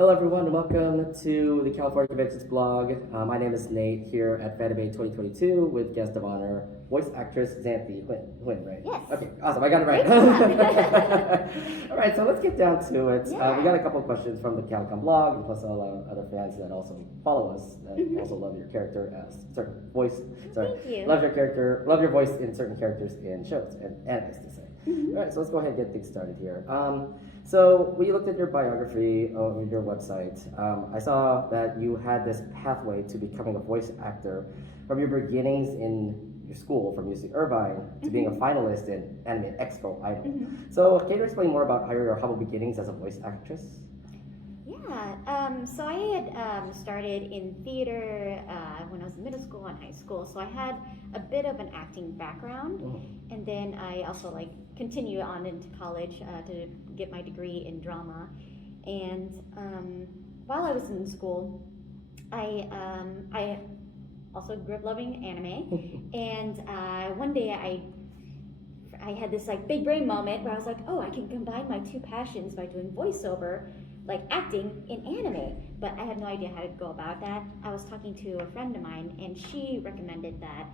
Hello everyone and welcome to the California Conventions blog. My name is Nate here at Fanime 2022 with guest of honor, voice actress Xanthe Huynh, right? Yes. Okay, awesome, I got it right. All right, so let's get down to it. Yeah. We got a couple of questions from the CalCon blog and plus all our other fans that also follow us that also love your character as certain voice. Sorry, Thank you. love your voice in certain characters in shows and animes to say. All right, so let's go ahead and get things started here. So we looked at your biography on your website. I saw that you had this pathway to becoming a voice actor from your beginnings in your school, from UC Irvine, to being a finalist in Anime Expo Idol. So can you explain more about how your humble beginnings as a voice actress? Yeah, so I had started in theater when I was in middle school and high school, so I had a bit of an acting background, and then I also continued on into college to get my degree in drama. And while I was in school, I also grew up loving anime, and one day I had this big brain moment where I was like, oh, I can combine my two passions by doing voiceover, like acting in anime, but I had no idea how to go about that. I was talking to a friend of mine, and she recommended that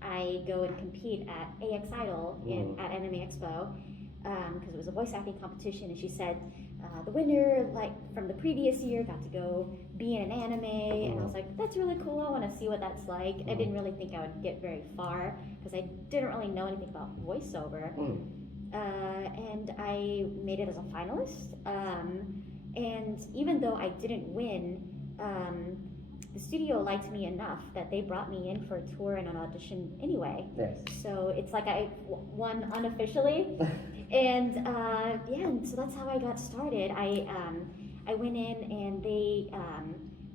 I go and compete at AX Idol at Anime Expo, because it was a voice acting competition, and she said the winner from the previous year got to go be in an anime, and I was like, that's really cool, I want to see what that's like. I didn't really think I would get very far because I didn't really know anything about voiceover, and I made it as a finalist. And even though I didn't win, the studio liked me enough that they brought me in for a tour and an audition anyway. Yes. So it's like I won unofficially, and and so that's how I got started. I went in, and they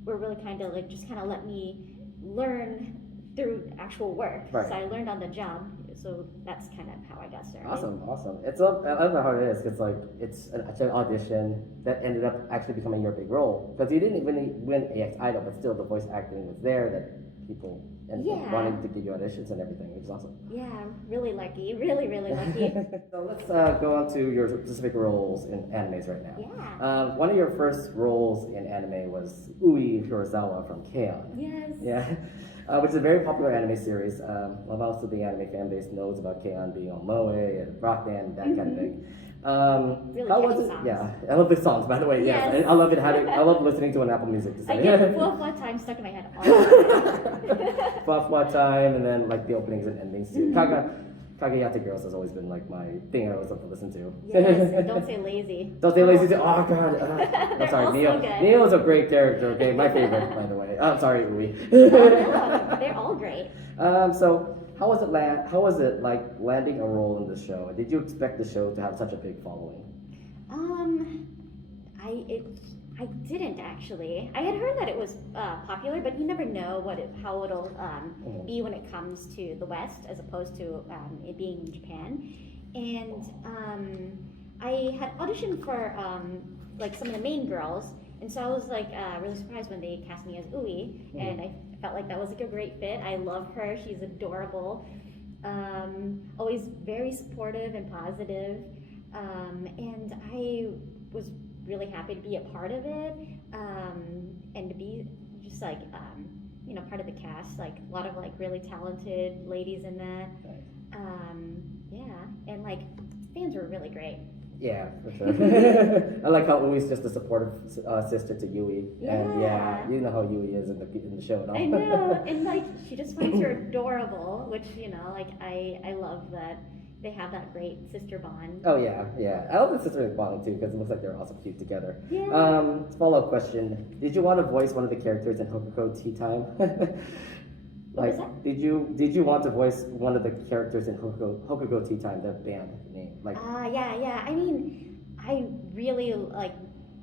were really kind of just let me learn through actual work. Right. So I learned on the job. So that's kind of how I got started. Awesome. I don't know how it is because it's an audition that ended up actually becoming your big role because you didn't even win AX Idol, but still the voice acting was there that people ended up wanting to give you auditions and everything, which is awesome. Yeah, really lucky, really lucky. So let's go on to your specific roles in animes right now. Yeah. One of your first roles in anime was Ui Hirasawa from K-On! Yes. Yeah. Which is a very popular anime series. Most of the anime fan base knows about K-On! Being on Momoi and Rock Band, that kind of thing. Really how was it? songs. Yeah, I love the songs, by the way. Yes, Yes. I love it. I love listening to an Apple Music. To say. I get one time stuck in my head all the time. Fluff Time, and then the openings and endings too. Kageyate Girls has always been my thing I always love to listen to. Yes, and Don't Say Lazy. Don't Say Lazy too. Oh god. I'm sorry, Also Neo. good. Neo is a great character. Okay, my favorite, by the way. I'm sorry, Ui. No, they're all great. So how was it like landing a role in the show? Did you expect the show to have such a big following? I didn't actually. I had heard that it was popular, but you never know how it'll be when it comes to the West as opposed to it being in Japan. And I had auditioned for some of the main girls, and so I was really surprised when they cast me as Ui, and I felt like that was a great fit. I love her; she's adorable, always very supportive and positive, and I was really happy to be a part of it, and to be just part of the cast. A lot of really talented ladies in that. And fans were really great. Yeah, for sure. I like how Ui's just a supportive sister to Yui. And you know how Yui is in the show and all. I know, and she just finds her adorable, which I love that they have that great sister bond. Oh yeah. I love the sister bonding too because it looks like they're also cute together. Yeah. Follow-up question: did you want to voice one of the characters in Hokuko Tea Time? What was that? Did you want to voice one of the characters in Hokuko Tea Time, the band name? Yeah. I mean, I really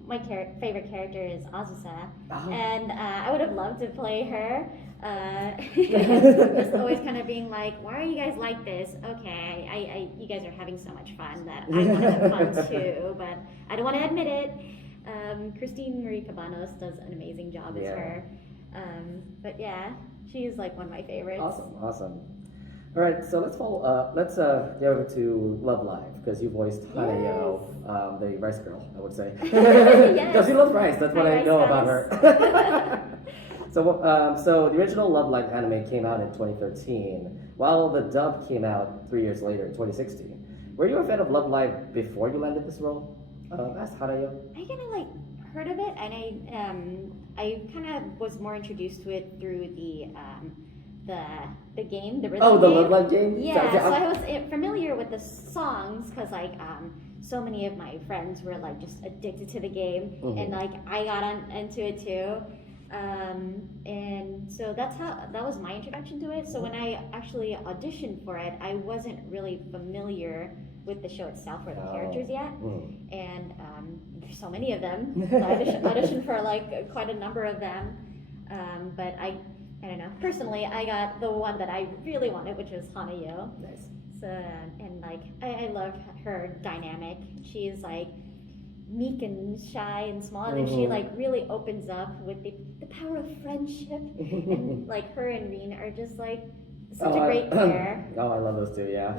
my favorite character is Azusa, and I would have loved to play her. Just always kind of being why are you guys like this? Okay, you guys are having so much fun that I want to have fun too, but I don't want to admit it. Christine Marie Cabanos does an amazing job as her. But yeah, she's one of my favorites. Awesome. All right, so let's follow up. Let's get over to Love Live because you voiced Hayano, the rice girl, I would say. Because she loves rice. That's what I know about her. So the original Love Live anime came out in 2013, while the dub came out 3 years later in 2016. Were you a fan of Love Live before you landed this role as Harayo? I kind of heard of it, and I kind of was more introduced to it through the game, the rhythm Oh, the game. Love Live game? Yeah, so I was familiar with the songs because so many of my friends were just addicted to the game, and I got into it too. And so that was my introduction to it. So when I actually auditioned for it, I wasn't really familiar with the show itself or the characters yet, and there's so many of them. So I auditioned for quite a number of them, but I don't know. Personally, I got the one that I really wanted, which was Hanayo. Nice. So and I love her dynamic. She's meek and shy and small, and then she really opens up with the power of friendship, and her and Rin are just such a great pair. Oh, I love those two. Yeah.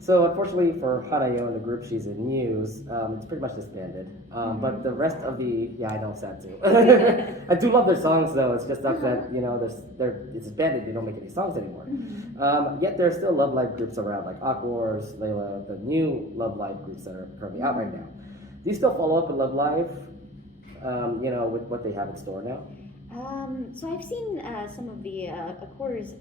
So unfortunately for Hanayo and the group she's in Muse, it's pretty much disbanded. But the rest of I know, sad too. I do love their songs though. It's just that it's disbanded. They don't make any songs anymore. Yet there are still Love Live groups around, like Aquars, Layla, the new Love Live groups that are currently out right now. Do you still follow up with Love Live? With what they have in store now. So I've seen some of the Aquars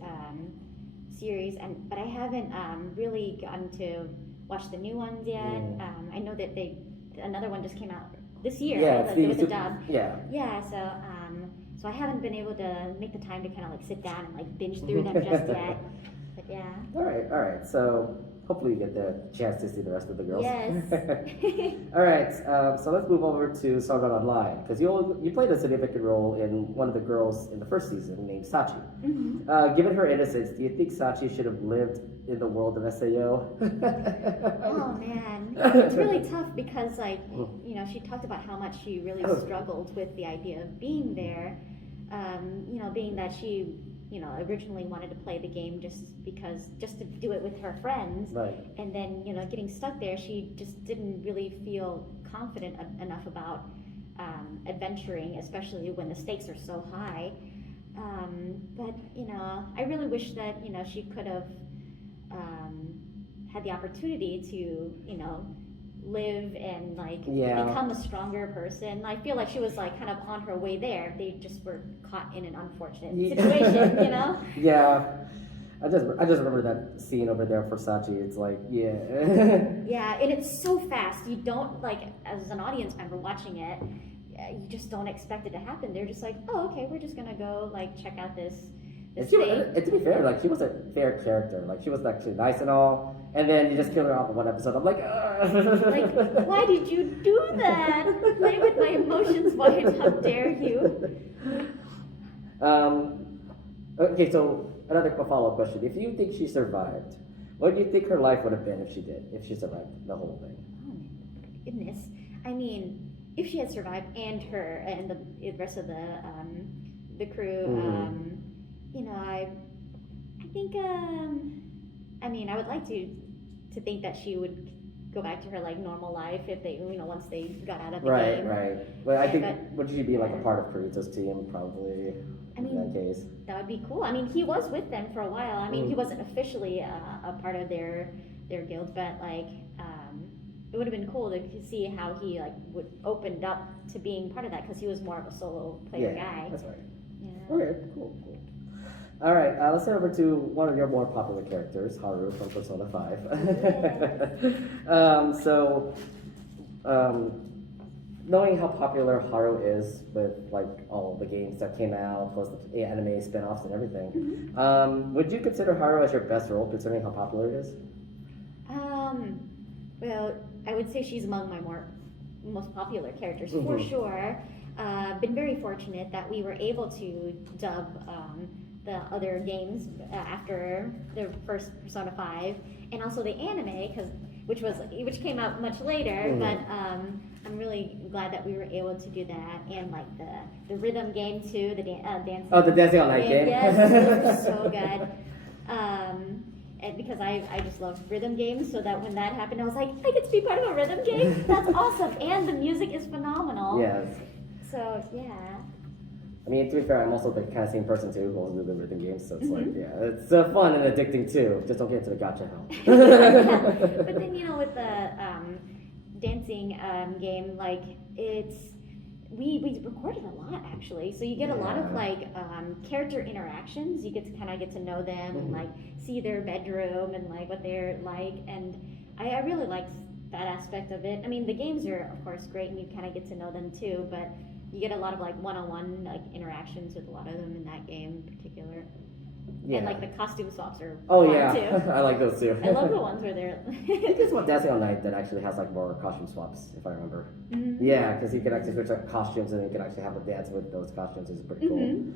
series, but I haven't really gotten to watch the new ones yet. I know that another one just came out this year. Yeah, right? With the dub. Yeah. Yeah. So I haven't been able to make the time to kind of sit down and binge through them just yet. But yeah. All right. So hopefully you get the chance to see the rest of the girls. Yes. All right. So let's move over to Sword Art Online because you played a significant role in one of the girls in the first season named Sachi. Given her innocence, do you think Sachi should have lived in the world of SAO? Oh man, it's really tough because she talked about how much she really struggled with the idea of being there. Being that she originally wanted to play the game just to do it with her friends, right? And then getting stuck there, she just didn't really feel confident enough about adventuring, especially when the stakes are so high. But I really wish that she could have had the opportunity to live and become a stronger person. I feel like she was kind of on her way there. They just were caught in an unfortunate situation, Yeah. I just remember that scene over there for Sachi. It's yeah, and it's so fast. You don't as an audience member watching it, you just don't expect it to happen. They're just oh, okay, we're just gonna go check out this thing. And to be fair, she was a fair character. She was actually nice and all, and then you just killed her off in one episode. I'm why did you do that? Play with my emotions, why? How dare you? Okay, so another follow-up question. If you think she survived, what do you think her life would have been if she survived the whole thing? Oh my goodness. I mean, if she had survived and the rest of the crew, I think I would like to think that she would go back to her normal life if they once they got out of the game. Right. But I think would she be a part of Kurito's team probably? In that case, that would be cool. He was with them for a while. He wasn't officially a part of their guild, but it would have been cool to see how he would opened up to being part of that because he was more of a solo player guy. That's right. Yeah. Okay, cool. All right, let's head over to one of your more popular characters, Haru from Persona 5. Knowing how popular Haru is with all the games that came out, plus the anime spin-offs and everything, would you consider Haru as your best role, considering how popular it is? Well, I would say she's among my most popular characters for sure. Been very fortunate that we were able to dub the other games after the first Persona 5, and also the anime, which came out much later. But I'm really glad that we were able to do that, and like the rhythm game too, the dancing. Oh, the dancing all night game. Yes, it was so good. And because I just love rhythm games, so that when that happened, I was like, I get to be part of a rhythm game. That's awesome, and the music is phenomenal. Yes. So yeah. I mean, to be fair, I'm also the kind of same person too who also do the rhythm games, so it's like, yeah, it's fun and addicting too. Just don't get into the gotcha hell. Yeah. But then, you know, with the dancing game, like we recorded a lot actually, so you get a lot of like character interactions. You get to kind of get to know them and like see their bedroom and like what they're like, and I really liked that aspect of it. I mean, the games are of course great, and you kind of get to know them too, but you get a lot of like one-on-one like interactions with a lot of them in that game in particular. Yeah. And like the costume swaps are Oh fun yeah, too. I like those too. I love the ones where they're. I think there's one Dancing All Night that actually has like more costume swaps, if I remember. Yeah, because you can actually switch up costumes and you can actually have a dance with those costumes, which is pretty cool.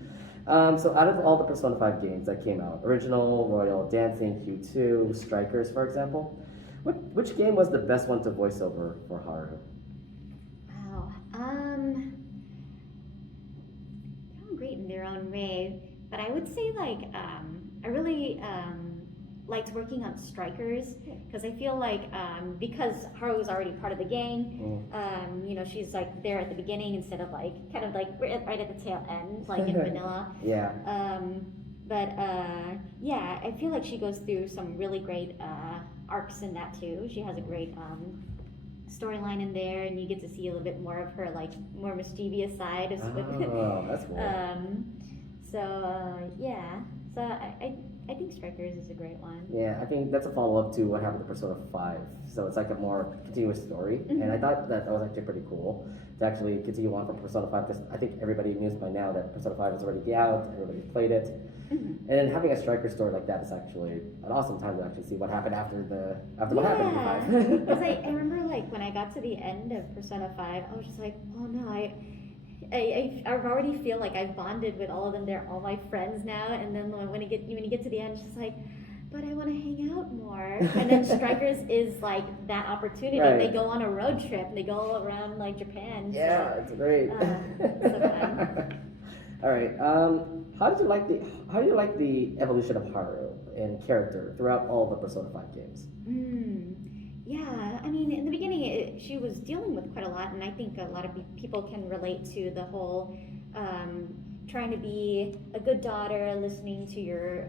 So out of all the Persona 5 games that came out, Original, Royal, Dancing, Q2, Strikers, for example, which game was the best one to voice over for Haru? Wow. They're all great in their own way, but I would say like I really liked working on Strikers because I feel like because Haru was already part of the gang, you know, she's like there at the beginning instead of like kind of like right at the tail end, like in vanilla. Yeah. But yeah, I feel like she goes through some really great arcs in that too. She has a great storyline in there, and you get to see a little bit more of her like more mischievous side. Oh, that's cool. Yeah, so I think Strikers is a great one. Yeah, I think that's a follow-up to what happened to Persona 5. So it's like a more continuous story. And I thought that was actually pretty cool to actually continue on from Persona 5, because I think everybody knows by now that Persona 5 is already out, everybody played it. And then having a Striker story like that is actually an awesome time to actually see what happened after what happened in 5. Because I remember like when I got to the end of Persona 5, I was just like, oh no, I already feel like I've bonded with all of them. They're all my friends now. And then when you get to the end, it's just like, but I want to hang out more. And then Strikers is like that opportunity. Right. They go on a road trip. And they go all around like Japan. Yeah, it's great. So fun. All right. How do you like the evolution of Haru in character throughout all the Persona 5 games? Yeah, I mean, in the beginning, she was dealing with quite a lot, and I think a lot of people can relate to the whole trying to be a good daughter, listening to your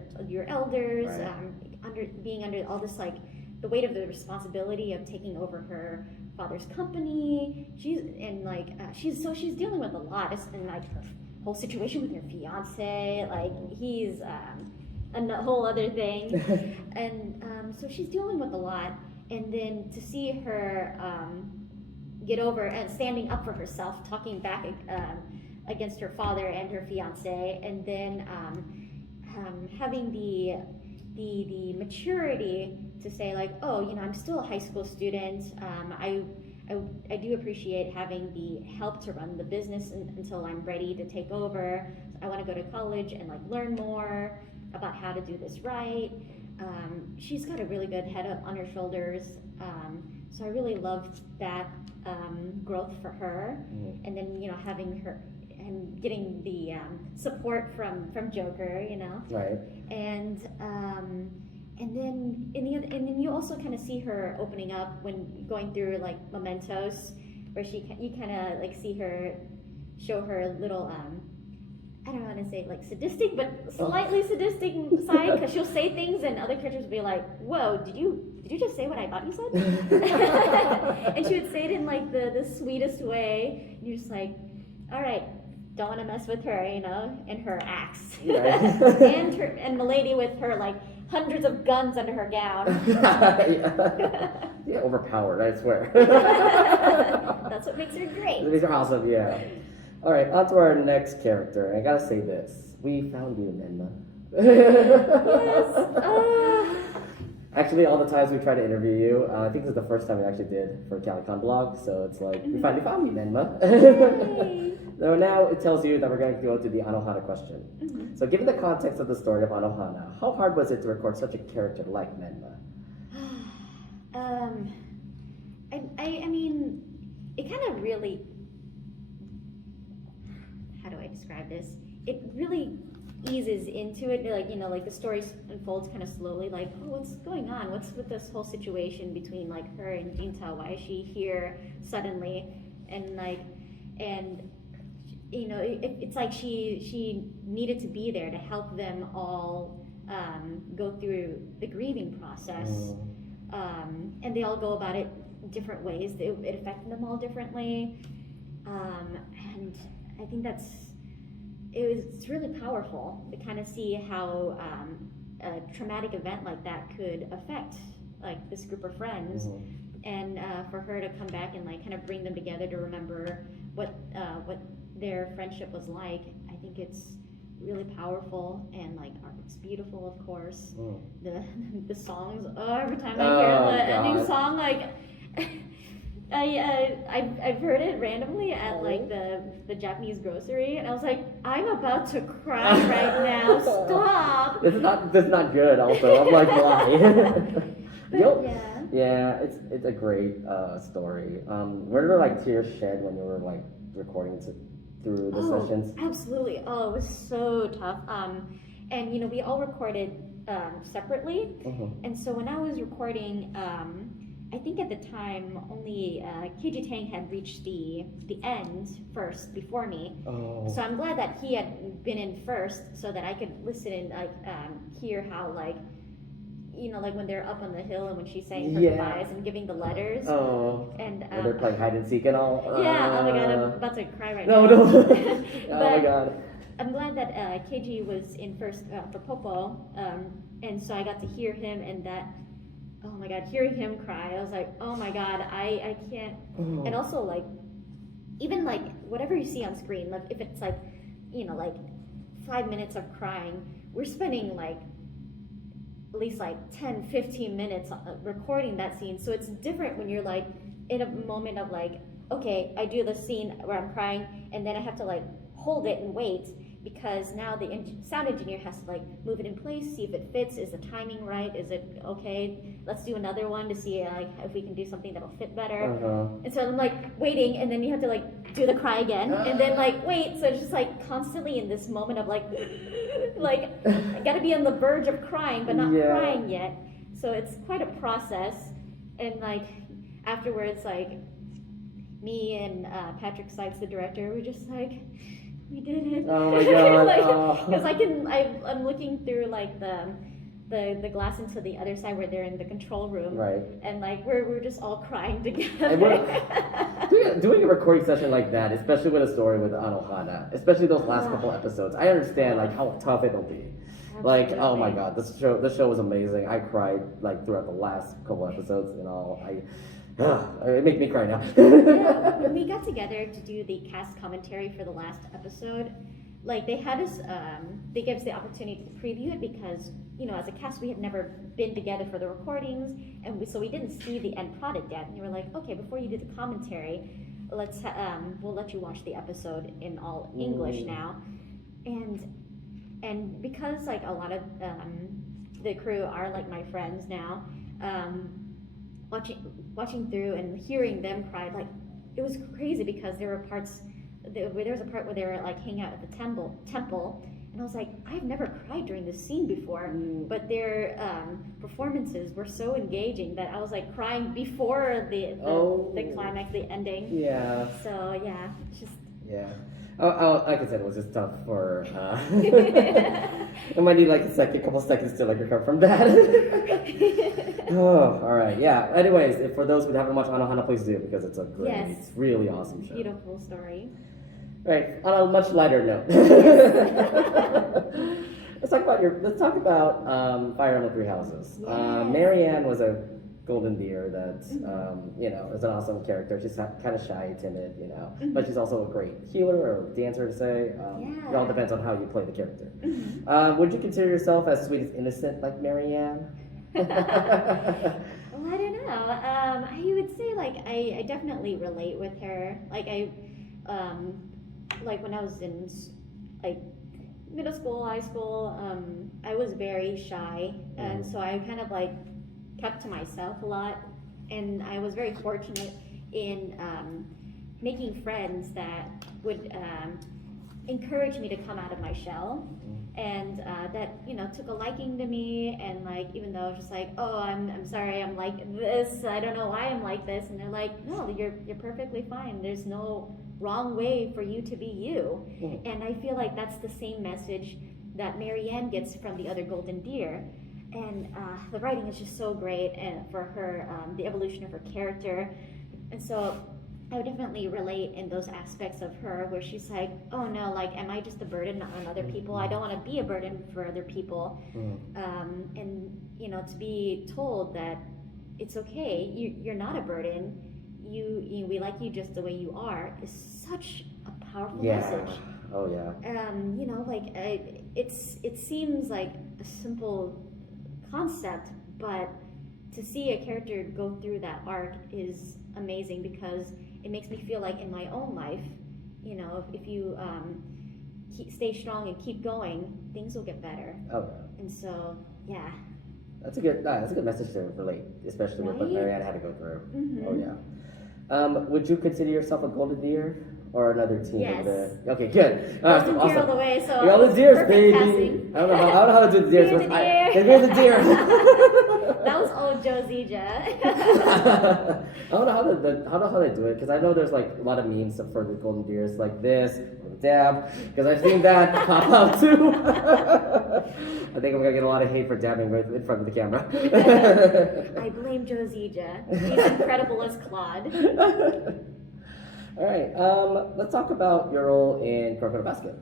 elders, right. Being under all this like the weight of the responsibility of taking over her father's company. She's dealing with a lot, and like her whole situation with her fiance, like he's a whole other thing, and so she's dealing with a lot. And then to see her get over and standing up for herself, talking back against her father and her fiance, and then having the maturity to say like, oh, you know, I'm still a high school student. I do appreciate having the help to run the business until I'm ready to take over. I want to go to college and like learn more about how to do this right. She's got a really good head up on her shoulders, so I really loved that growth for her. And then, you know, having her and getting the support from Joker, you know, right? And then you also kind of see her opening up when going through like Mementos, where you kind of like see her show her little I don't want to say like sadistic, but slightly sadistic side, because she'll say things and other characters will be like, "Whoa, did you just say what I thought you said?" And she would say it in like the sweetest way. And you're just like, "All right, don't want to mess with her, you know," and her axe, and Milady with her like hundreds of guns under her gown. Yeah, overpowered, I swear. That's what makes her great. These are awesome, yeah. All right, on to our next character. I gotta say this. We found you, Menma. Yes. Actually, all the times we try to interview you, I think this is the first time we actually did for CaliCon blog, so it's like, we finally found you, Menma. So now it tells you that we're going to go to the Anohana question. So given the context of the story of Anohana, how hard was it to record such a character like Menma? I mean, it kind of really, how do I describe this? It really eases into it, like, you know, like the story unfolds kind of slowly, like, oh, what's going on? What's with this whole situation between like her and Xanthe? Why is she here suddenly? And like, and you know, it's like she needed to be there to help them all go through the grieving process, and they all go about it different ways. It affected them all differently, and I think it's really powerful to kind of see how a traumatic event like that could affect like this group of friends, and for her to come back and like kind of bring them together to remember what their friendship was like. I think it's really powerful, and like it's beautiful, of course. The songs. Oh, every time I hear the ending song, like. I've heard it randomly at like the Japanese grocery, and I was like, I'm about to cry right now. Stop. That's not good. Also, I'm like, why? Yeah. It's a great story. Were there like tears shed when you were like recording through the sessions? Absolutely. Oh, it was so tough. And you know, we all recorded separately, and so when I was recording, I think at the time only KJ Tang had reached the end first before me. So I'm glad that he had been in first, so that I could listen and like hear how, like, you know, like when they're up on the hill and when she's saying her goodbyes and giving the letters. And when they're playing hide and seek and all. Yeah. Oh my god, I'm about to cry right now. No. Oh my god. I'm glad that KG was in first for Popo, and so I got to hear him, and that. Oh my god, hearing him cry, I was like, oh my god, I can't. And also, like, even like whatever you see on screen, like if it's like, you know, like 5 minutes of crying, we're spending like at least like 10-15 minutes recording that scene. So it's different when you're like in a moment of like, okay, I do the scene where I'm crying, and then I have to like hold it and wait, because now the sound engineer has to like move it in place, see if it fits, is the timing right, is it okay, let's do another one to see like if we can do something that'll fit better. And so I'm like waiting, and then you have to like do the cry again, and then like wait, so it's just like constantly in this moment of like I gotta be on the verge of crying but not crying yet, so it's quite a process. And like afterwards, like me and Patrick Sykes, the director, we're just like, we did it. Oh my god. Because I'm looking through like the glass into the other side where they're in the control room. Right. And like we're just all crying together. Doing a recording session like that, especially with a story with Anohana, especially those last couple episodes, I understand like how tough it'll be. Absolutely. Like, oh my god, this show was amazing. I cried like throughout the last couple episodes and all. It makes me cry now. Yeah, when we got together to do the cast commentary for the last episode, like they had us, they gave us the opportunity to preview it, because, you know, as a cast we had never been together for the recordings, and so we didn't see the end product yet. And they were like, okay, before you do the commentary, we'll let you watch the episode in all English now, and because like a lot of the crew are like my friends now. Watching through and hearing them cry, like it was crazy, because there were parts. There was a part where they were like hanging out at the temple, and I was like, I've never cried during this scene before, but their performances were so engaging that I was like crying before the climax, the ending. Yeah. So yeah, just. Yeah. Like I said, it was just tough for. I might need like a couple seconds to like recover from that. Oh, all right, yeah. Anyways, for those who haven't watched Anohana, please do, because it's a great, it's really awesome show. Beautiful story. Right. On a much lighter note, let's talk about Fire Emblem Three Houses. Yes. Marianne was a golden deer that you know, is an awesome character. She's kind of shy, timid, you know, but she's also a great healer or dancer to say. It all depends on how you play the character. Would you consider yourself as sweet as innocent like Marianne? Well, I don't know. I would say like I definitely relate with her. Like like when I was in like middle school, high school, I was very shy, and so I kind of like kept to myself a lot, and I was very fortunate in making friends that would encourage me to come out of my shell, and that took a liking to me, and like even though I was just like, oh, I'm sorry, I'm like this, I don't know why I'm like this, and they're like, no, you're perfectly fine. There's no wrong way for you to be you. And I feel like that's the same message that Marianne gets from the other golden deer. And the writing is just so great, and for her, the evolution of her character. And so I would definitely relate in those aspects of her where she's like, oh no, like, am I just a burden on other people? I don't want to be a burden for other people. And, to be told that it's okay, you're not a burden, we like you just the way you are, is such a powerful message. Oh yeah. It seems like a simple concept, but to see a character go through that arc is amazing, because it makes me feel like in my own life, if you stay strong and keep going, things will get better. Oh. And so, yeah. That's a good message to relate, especially with what Marianne had to go through. Oh yeah. Would you consider yourself a golden deer or another team? Yes. Okay, good. Golden deer all the way. So all the deers, baby. Casting. I don't know how to do the deers. Here's the deer. That was all Josija. I don't know how they do it, because I know there's like a lot of memes for the golden deers, like this, or the dab, because I've seen that pop out too. I think I'm gonna get a lot of hate for dabbing right in front of the camera. I blame Josija. He's incredible as Claude. All right, let's talk about your role in Kuroko Basket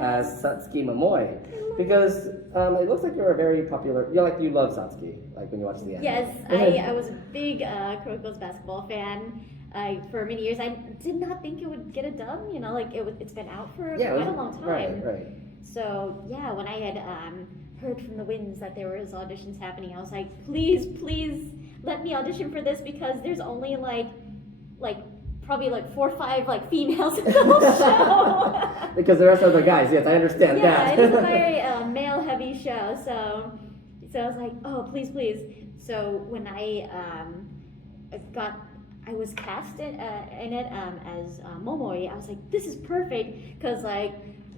as Satsuki Momoi, because it looks like you're a very popular. You love Satsuki, like when you watch the anime. Yes, I was a big Kuroko's basketball fan. For many years, I did not think it would get a dub. It's been out for quite a long time. Right. So yeah, when I had heard from the winds that there was auditions happening, I was like, please let me audition for this, because there's only probably 4 or 5 females in the whole show. Because the rest of the guys, yes, I understand that. Yeah, it is a very male-heavy show, so I was like, oh, please. So when I was cast in it as Momoi, I was like, this is perfect, because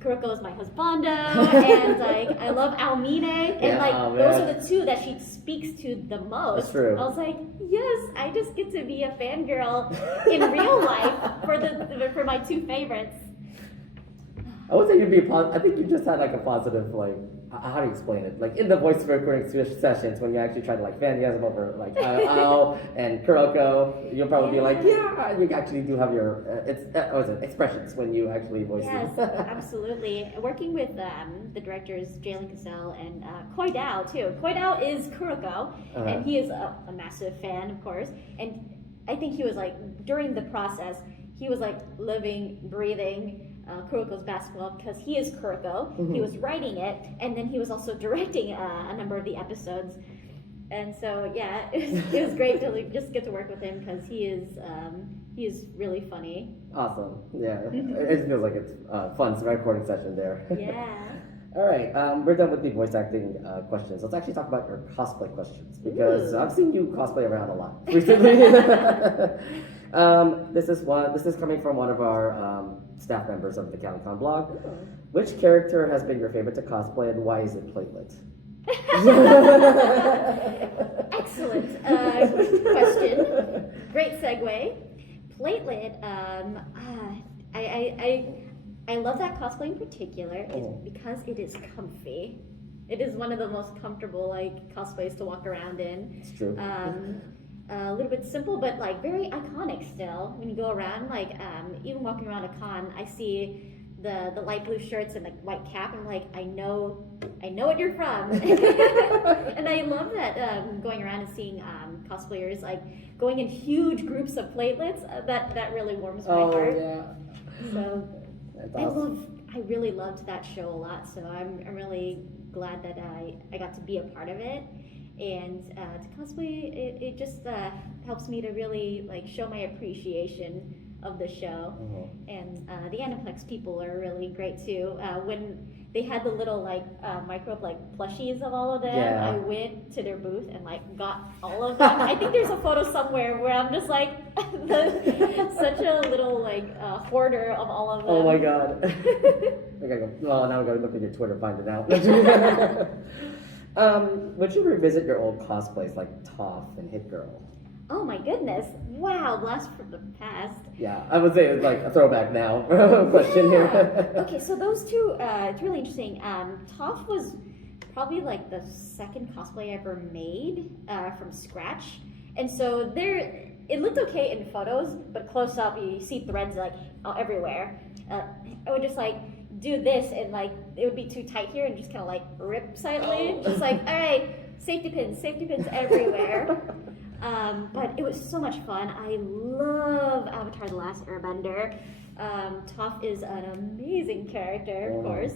Kuroko is my husbando, and I love Almine, and those are the two that she speaks to the most. That's true. I was like, yes, I just get to be a fangirl in real life for my two favorites. I would say I think you just had a positive how do you explain it? In the voice recording sessions, when you actually try to fangasm over Ao and Kuroko, you'll probably be like, yeah, you actually do have your expressions when you actually voice them. Yes, absolutely. Working with the directors Jalen Cassell and Koi Dao too. Koi Dao is Kuroko, and he is a massive fan, of course. And I think he was during the process, he was living, breathing Kuroko's basketball, because he is Kuroko. He was writing it, and then he was also directing a number of the episodes. And so yeah, it was great to just get to work with him, because he is really funny. Awesome. Yeah, it feels like it's fun recording session there. Yeah. All right, we're done with the voice acting questions. Let's actually talk about your cosplay questions, because I've seen you cosplay around a lot recently. This is coming from one of our staff members of the FanimeCon blog. Ooh. Which character has been your favorite to cosplay, and why is it Platelet? Excellent question. Great segue. Platelet. I love that cosplay in particular because it is comfy. It is one of the most comfortable cosplays to walk around in. It's true. A little bit simple, but very iconic still. When you go around, even walking around a con, I see the light blue shirts and the white cap, and I'm like, I know what you're from. And I love that going around and seeing cosplayers going in huge groups of platelets. That really warms my heart. Yeah. So that's awesome. I really loved that show a lot. So I'm really glad that I got to be a part of it. And to cosplay, it just helps me to really show my appreciation of the show. And the Aniplex people are really great too. When they had the little micro plushies of all of them, I went to their booth and got all of them. I think there's a photo somewhere where I'm just such a little like hoarder of all of them. Oh my god. I gotta go. Well, now I gotta look at your Twitter, find it out. Would you revisit your old cosplays like Toph and Hit Girl? Oh my goodness! Wow, blast from the past. Yeah, I would say it's like a throwback now question here. Okay, so those two, it's really interesting. Toph was probably like the second cosplay I ever made from scratch, and so it looked okay in photos, but close up you see threads like everywhere. I would just like do this, and like it would be too tight here, and just kind of like rip slightly, just like all right, safety pins everywhere. But it was so much fun. I love Avatar: The Last Airbender. Toph is an amazing character, of course.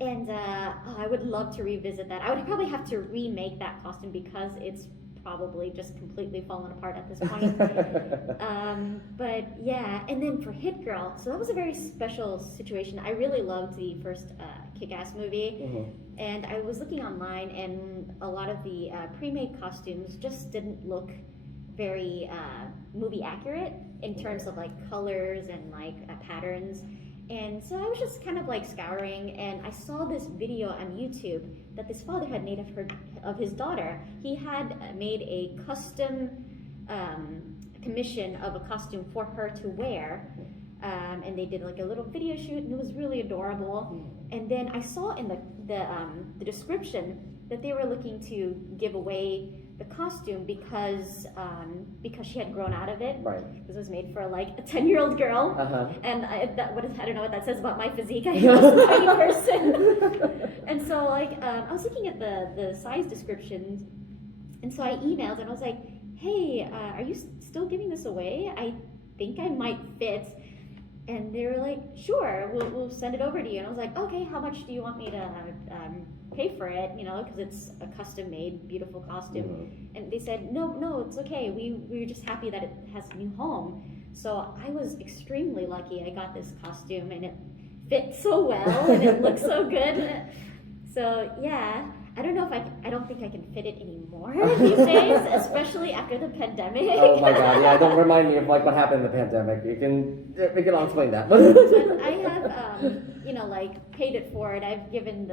I would love to revisit that. I would probably have to remake that costume because it's probably just completely fallen apart at this point. But yeah, and then for Hit Girl, so that was a very special situation. I really loved the first Kick-Ass movie, and I was looking online, and a lot of the pre-made costumes just didn't look very movie accurate in terms of like colors and like patterns. And so I was just kind of like scouring, and I saw this video on YouTube that this father had made of his daughter. He had made a custom commission of a costume for her to wear, and they did like a little video shoot, and it was really adorable. And then I saw in the description that they were looking to give away the costume because she had grown out of it. Right. Because it was made for like a 10-year-old girl. And I don't know what that says about my physique. I'm a tiny person. And so like I was looking at the size descriptions, and so I emailed and I was like, hey, are you still giving this away? I think I might fit. And they were like, sure, we'll send it over to you. And I was like, okay, how much do you want me to pay for it? You know, because it's a custom-made, beautiful costume. And they said, no, it's okay. We were just happy that it has a new home. So I was extremely lucky. I got this costume, and it fit so well, and it looked so good. So yeah, I don't know if I don't think I can fit it anymore these days, especially after the pandemic. Oh my god, yeah, don't remind me of like what happened in the pandemic. We can all explain that. But I have, like paid it forward. I've given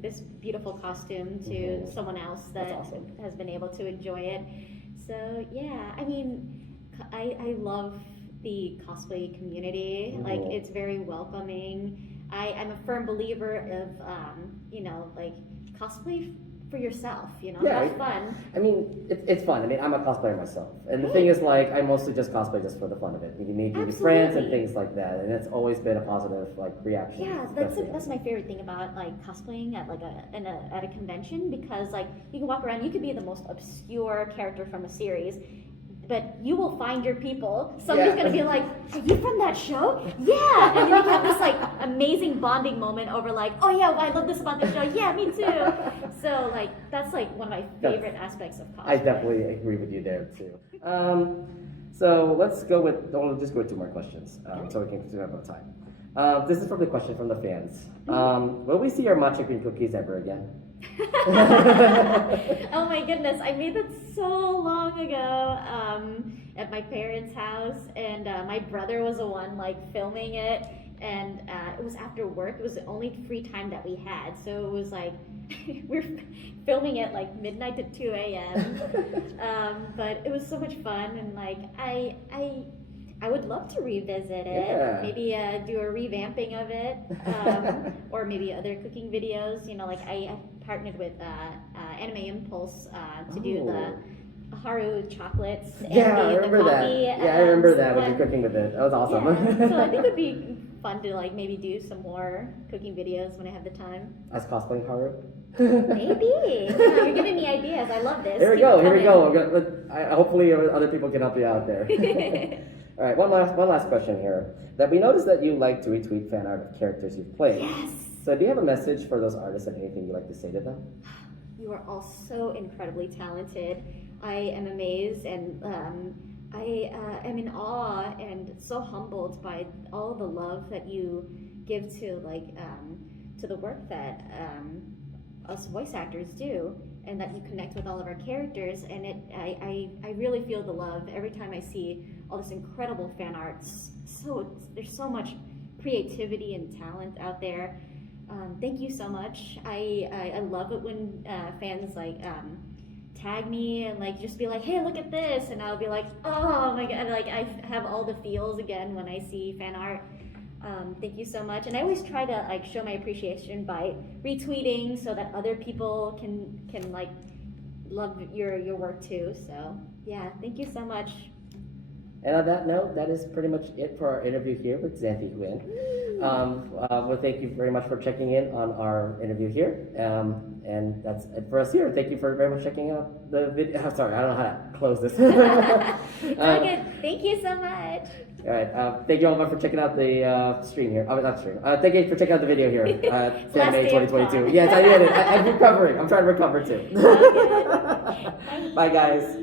this beautiful costume to someone else that awesome. has been able to enjoy it. So yeah, I mean, I love the cosplay community. Like it's very welcoming. I'm a firm believer of, like cosplay for yourself, have fun. I mean, it's fun. I mean, I'm a cosplayer myself. And the thing is, like, I mostly just cosplay just for the fun of it. You can meet new friends and things like that. And it's always been a positive, like, reaction. Yeah, that's my favorite thing about, like, cosplaying at, like, at a convention, because, like, you can walk around, you could be the most obscure character from a series, but you will find your people. Somebody's gonna be like, are you from that show? Yeah! And then you have this like amazing bonding moment over like, oh yeah, well, I love this about the show. Yeah, me too. So like that's like one of my favorite aspects of cosplay. I definitely agree with you there too. So we'll just go with two more questions, so we can have enough time. This is probably a question from the fans. Will we see our matcha green cookies ever again? Oh my goodness, I made that so long ago at my parents' house, and my brother was the one like filming it, and it was after work. It was the only free time that we had, so it was like we're filming it like midnight to 2 a.m. But it was so much fun, and like I would love to revisit it. Yeah. Maybe do a revamping of it, or maybe other cooking videos. Like I partnered with Anime Impulse to do the Haru chocolates. Yeah, I and remember the that. coffee, Yeah, I remember that when you're cooking with it. That was awesome. Yeah. So I think it would be fun to like maybe do some more cooking videos when I have the time. As cosplaying Haru? Maybe. Yeah, you're giving me ideas. I love this. Here we go. Hopefully other people can help you out there. All right, one last question here. That we noticed that you like to retweet fan art of characters you've played. Yes. So do you have a message for those artists and anything you'd like to say to them? You are all so incredibly talented. I am amazed, and I am in awe and so humbled by all the love that you give to to the work that us voice actors do. and that you connect with all of our characters. And I really feel the love every time I see all this incredible fan art. So there's so much creativity and talent out there. Thank you so much. I love it when fans like tag me and like just be like, hey, look at this, and I'll be like, oh my god, like I have all the feels again when I see fan art. Thank you so much. And I always try to like show my appreciation by retweeting so that other people can like love your work too. So yeah, thank you so much. And on that note, that is pretty much it for our interview here with Xanthe Huynh. Well, thank you very much for checking in on our interview here. And that's it for us here. Thank you for very much checking out the video. I'm sorry, I don't know how to close this. Okay, thank you so much. All right, thank you all for checking out the stream here. Oh, not stream. Thank you for checking out the video here. May 2022. Yes, I did it. I'm recovering. I'm trying to recover too. Okay. Bye, guys.